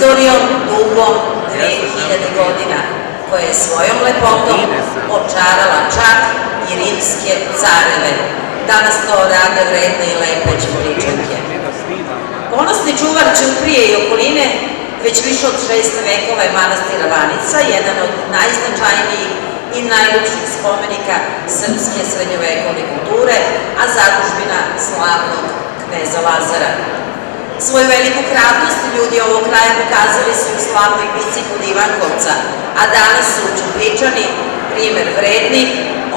istorijom dugom 2000 godina, koja je svojom lepotom očarala čak i rimske careve. Danas to rade vredne i lepe Ćupričanke. Ponosni čuvar Ćuprije i okoline već više od 6. vekova je manastir Ravanica, jedan od najznačajnijih i najljepših spomenika srpske srednjovekovne kulture, a zadužbina slavnog kneza Lazara. Svoju veliku hrabrost ljudi ovog kraja pokazali su u slavnoj bici kod Ivankovca, a danas su Ćupričani primer vrednih,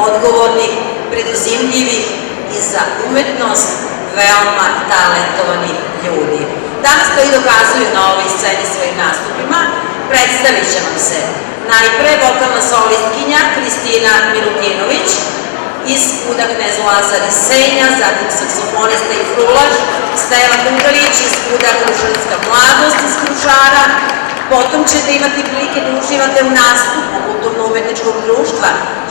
odgovornih, preduzimljivih i za umetnost veoma talentovanih ljudi. Danas to i dokazuju na ovoj sceni svojim nastupima. Predstavit će vam se najpre vokalna solistkinja Kristina Milutinović iz Kuda knez Lazar iz Senja, zatim saksofonista i frulaž Steva Kugalić iz Kuda Kruševska mladost iz Krušara. Potom ćete imati prilike da uživate u nastupu kulturno-umetničkog društva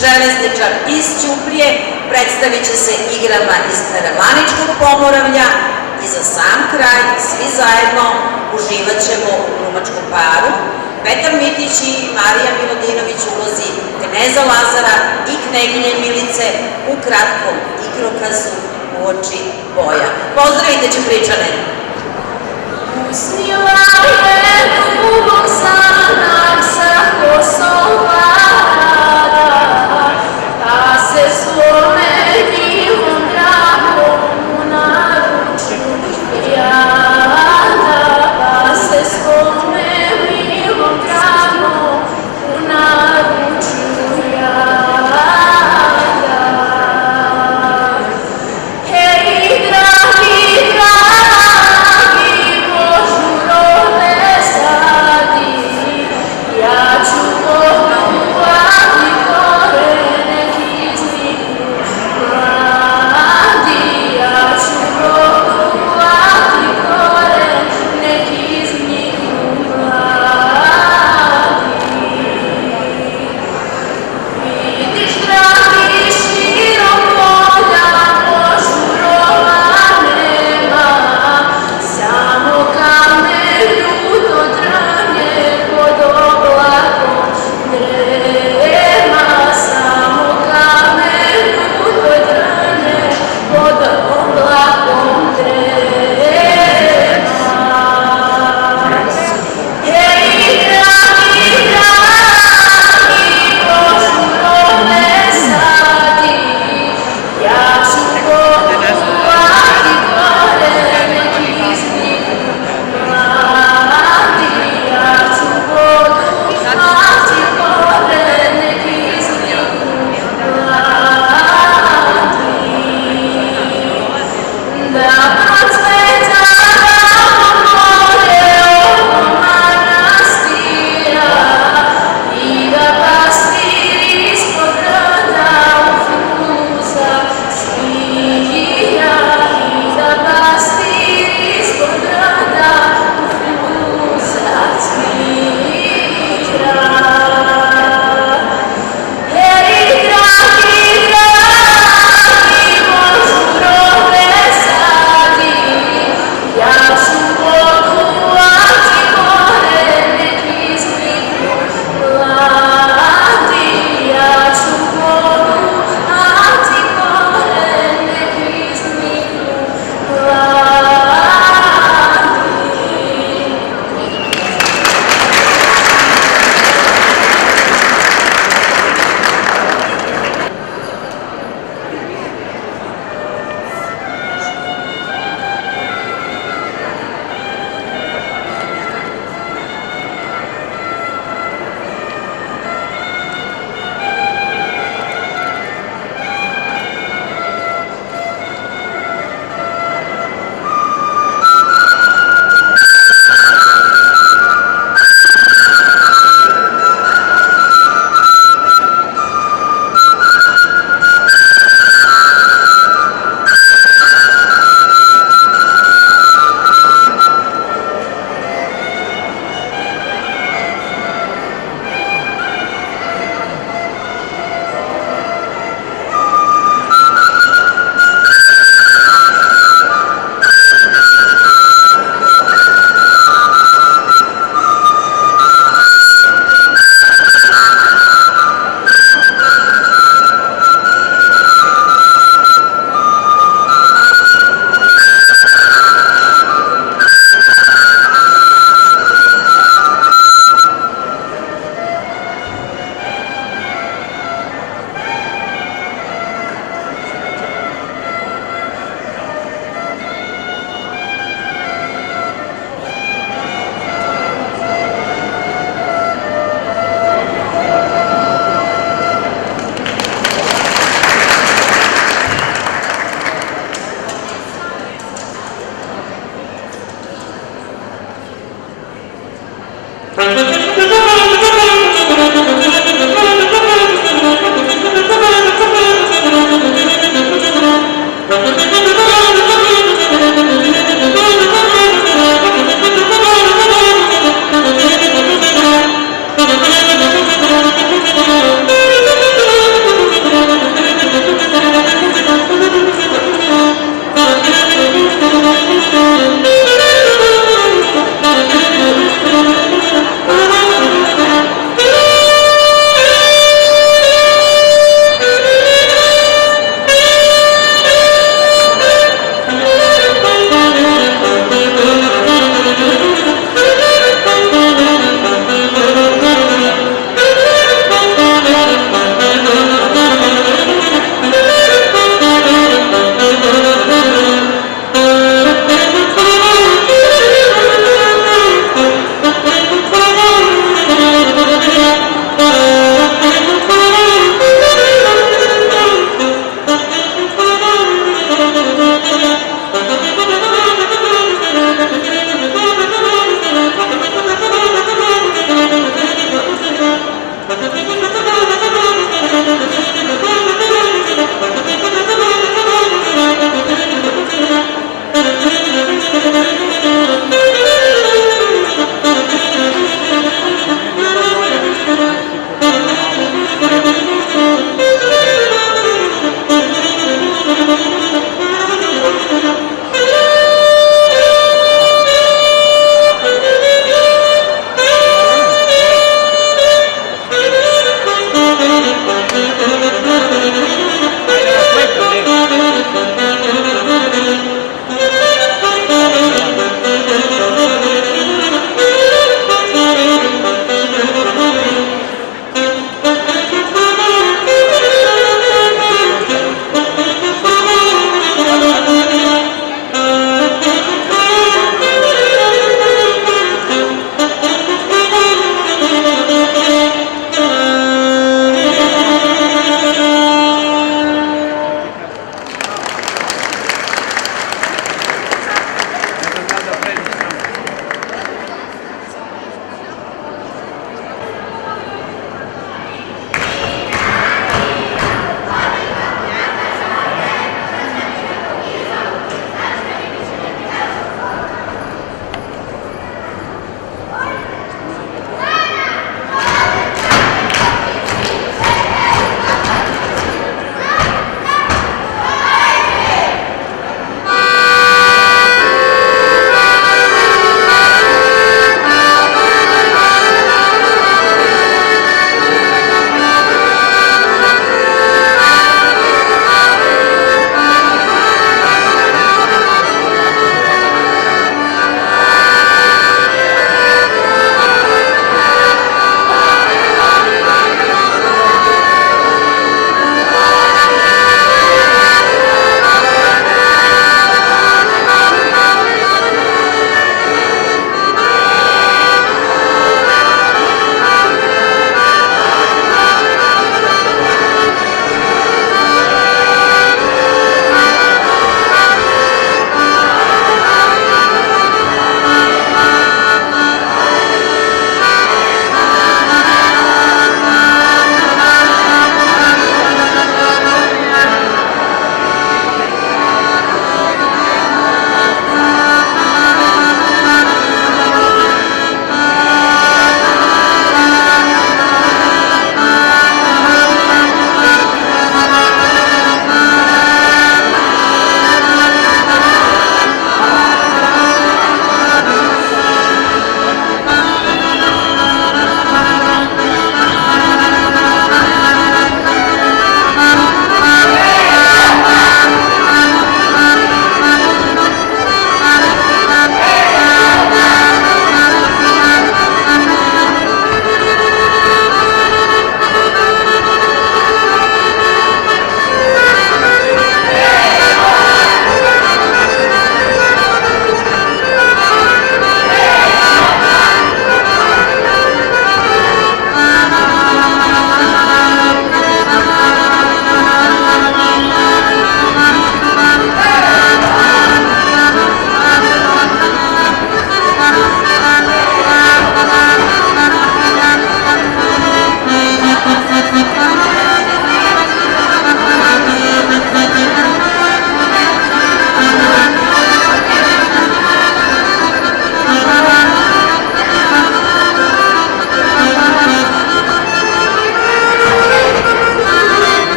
Železničar iz Ćuprije, predstavit će se igrama iz Ravaničkog Pomoravlja i za sam kraj svi zajedno uživat ćemo u glumačkom paru Petar Mitić i Marija Milodinović u ulozi kneza Lazara i kneginje Milice u kratkom igrokazu Uoči boja. Pozdravite Ćupričane! Usnila je dubog sanak sa Kosovara, pa se svome divom dragom u naručju jada, pa se svome divom dragom u naručju jada. Hej, dragi, ja ću pogledati korene izniku mladi, ja ću pogledati korene izniku mladi. Vidiš, dragi, širom polja požurova nema, samo kamen ljuto dranje pod oblakom drema, samo kamen ljuto dranje pod oblakom drema. Hej, dragi, požurove sadi, ja ću pogledati korene izniku mladi, ja ću pogledati korene izniku mladi. Da procveta more oko manastira i da pastir ispod brda u fluza svira, i da pastir ispod brda u fluza svira. Hej, dragi, požurove sadi,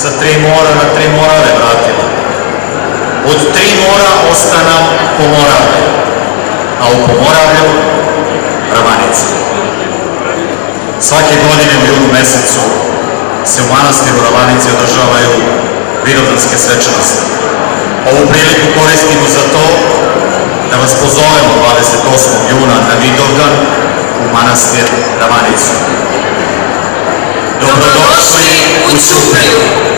sa 3 mora na 3 morave vratila. Od 3 mora ostanam Pomoravlje, a u Pomoravlju Ravanica. Svake godine u junu mesecu se u manastiru Ravanici održavaju vidovdanske svečanosti. Ovu priliku koristimo za to da vas pozovemo 28. juna na Vidovdan u manastir Ravanicu. Dobrodošli u Ćupriju!